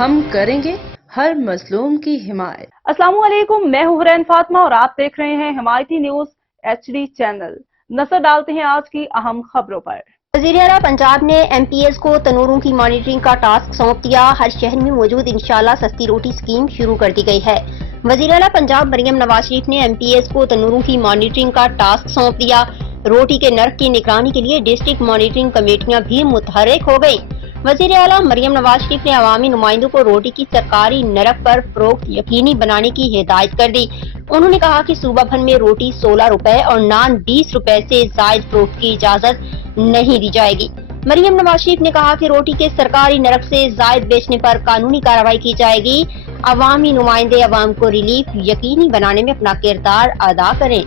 ہم کریں گے ہر مظلوم کی حمایت۔ السلام علیکم، میں ہوں حرین فاطمہ اور آپ دیکھ رہے ہیں حمایتی نیوز HD چینل۔ نظر ڈالتے ہیں آج کی اہم خبروں پر۔ وزیراعلیٰ پنجاب نے MPs کو تنوروں کی مانیٹرنگ کا ٹاسک سونپ دیا۔ ہر شہر میں موجود انشاءاللہ سستی روٹی اسکیم شروع کر دی گئی ہے۔ وزیراعلیٰ پنجاب مریم نواز شریف نے MPs کو تنوروں کی مانیٹرنگ کا ٹاسک سونپ دیا۔ روٹی کے نرخ کی نگرانی کے لیے ڈسٹرکٹ مانیٹرنگ کمیٹیاں بھی متحرک ہو گئیں۔ وزیراعلیٰ مریم نواز شریف نے عوامی نمائندوں کو روٹی کی سرکاری نرخ پر فروخت یقینی بنانے کی ہدایت کر دی۔ انہوں نے کہا کہ صوبہ بھر میں روٹی 16 روپے اور نان 20 روپے سے زائد فروخت کی اجازت نہیں دی جائے گی۔ مریم نواز شریف نے کہا کہ روٹی کے سرکاری نرخ سے زائد بیچنے پر قانونی کارروائی کی جائے گی۔ عوامی نمائندے عوام کو ریلیف یقینی بنانے میں اپنا کردار ادا کریں۔